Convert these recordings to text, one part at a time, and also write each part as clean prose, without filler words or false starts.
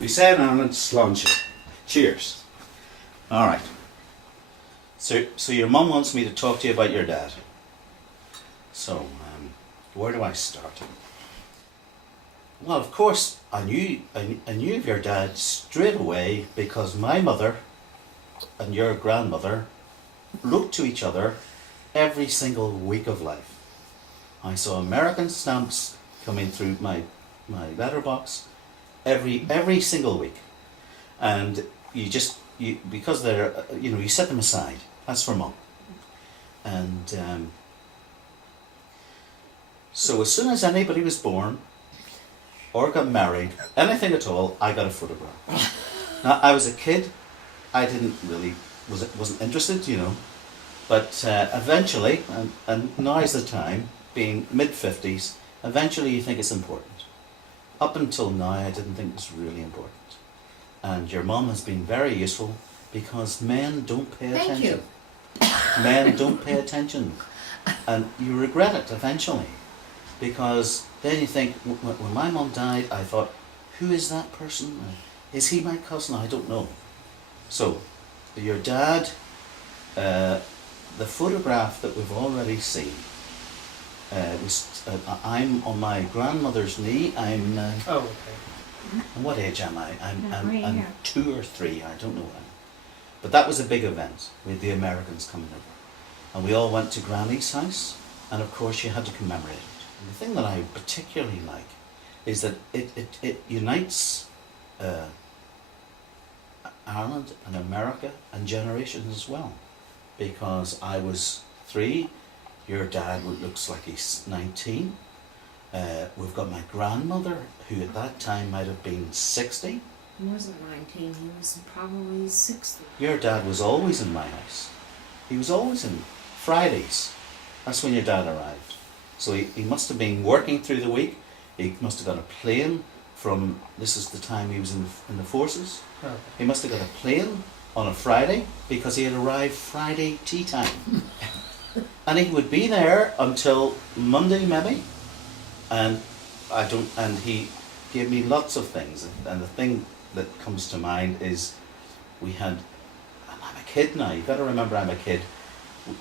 We say it on it's lunch. Cheers. All right. So your mum wants me to talk to you about your dad. So, where do I start? Well, of course, I knew of your dad straight away because my mother and your grandmother wrote to each other every single week of life. I saw American stamps coming through my letterbox every single week, and you because they're you set them aside. That's for mum, and so as soon as anybody was born or got married, anything at all, I got a photograph. Now I was a kid, I didn't really wasn't interested, but eventually, and now's the time, being mid-50s, eventually you think it's important. Up until now, I didn't think it was really important. And your mum has been very useful because men don't pay attention. Men don't pay attention. And you regret it eventually. Because then you think, when my mum died, I thought, who is that person? Is he my cousin? I don't know. So, your dad, the photograph that we've already seen, I'm on my grandmother's knee. I'm. Oh, okay. And what age am I? I'm 2 or 3. I don't know when. But that was a big event with the Americans coming over, and we all went to Granny's house, and of course you had to commemorate it. And the thing that I particularly like is that it unites Ireland and America and generations as well, because I was 3. Your dad looks like he's 19. We've got my grandmother, who at that time might have been 60. He wasn't 19, he was probably 60. Your dad was always in my house. He was always in Fridays. That's when your dad arrived. So he must have been working through the week. He must have got a plane from, this is the time he was in the forces. Oh. He must have got a plane on a Friday because he had arrived Friday tea time. And he would be there until Monday maybe, and he gave me lots of things, and the thing that comes to mind is and I'm a kid now, you've got to remember I'm a kid,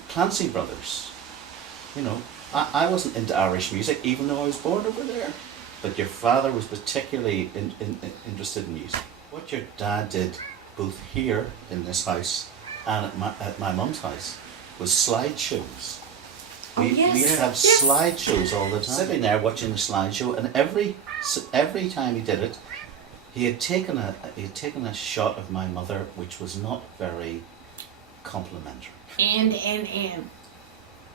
Clancy Brothers, I wasn't into Irish music even though I was born over there, but your father was particularly interested in music. What your dad did both here in this house and at my mum's house was slideshows. We used to have slideshows all the time. Sitting there watching the slideshow, and every time he did it, he had taken a shot of my mother, which was not very complimentary. And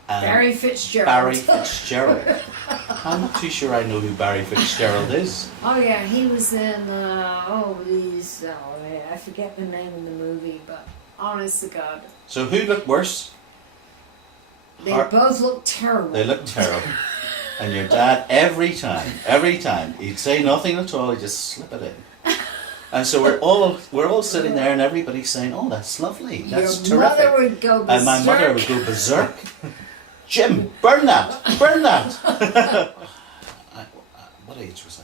Barry Fitzgerald. Barry Fitzgerald. I'm not too sure I know who Barry Fitzgerald is. Oh yeah, he was in I forget the name of the movie, but honest to God. So who looked worse? They both looked terrible. They looked terrible. And your dad, every time, he'd say nothing at all, he'd just slip it in. And so we're all sitting there and everybody's saying, oh, that's lovely, that's Your terrific. mother would go berserk. And my mother would go berserk. Jim, burn that! What age was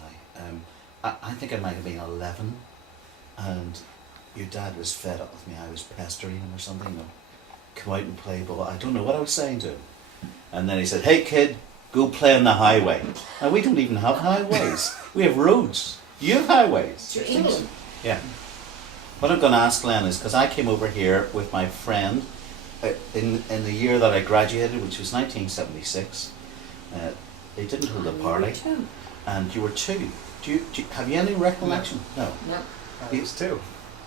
I? I think I might have been 11, and your dad was fed up with me. I was pestering him or something. Come out and play ball. I don't know what I was saying to him. And then he said, hey kid, go play on the highway. Now we don't even have highways. We have roads. You have highways. It's England. Yeah. What I'm going to ask Glenn is, because I came over here with my friend in the year that I graduated, which was 1976. They didn't hold a party. You were 2. And you were 2. Have you any recollection? No. No. I was 2.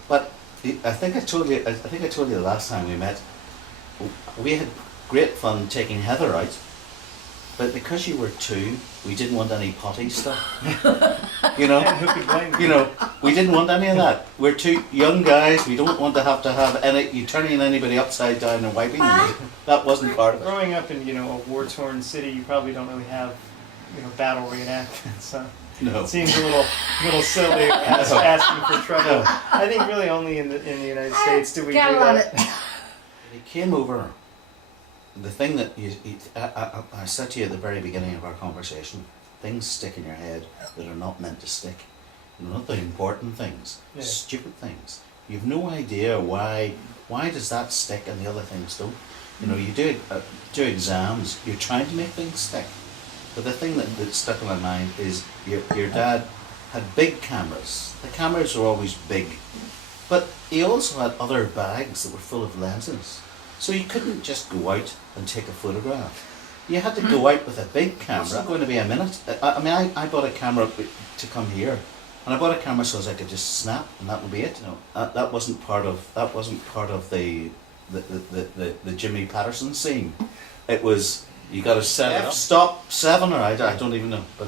But I think I told you the last time we met. We had great fun taking Heather out, but because you were 2, we didn't want any potty stuff. And who could blame you? We didn't want any of that. We're 2 young guys. We don't want to have you turning anybody upside down and wiping them. That wasn't part of it. Growing up in a war-torn city, you probably don't really have battle reenactments. So No. it seems a little silly asking for trouble. I think really only in the United States do we do that. He came over. The thing that I said to you at the very beginning of our conversation, things stick in your head that are not meant to stick. not the important things, Yeah. stupid things. You've no idea why does that stick and the other things don't. You know, you do exams, you're trying to make things stick. But the thing that stuck in my mind is your dad had big cameras. The cameras were always big. But he also had other bags that were full of lenses. So you couldn't just go out and take a photograph. You had to go out with a big camera. It's not going to be a minute. I bought a camera to come here. And I bought a camera so as I could just snap and that would be it. You know, that wasn't part of the Jimmy Patterson scene. It was, you got to set it up. Stop 7 or I don't even know. But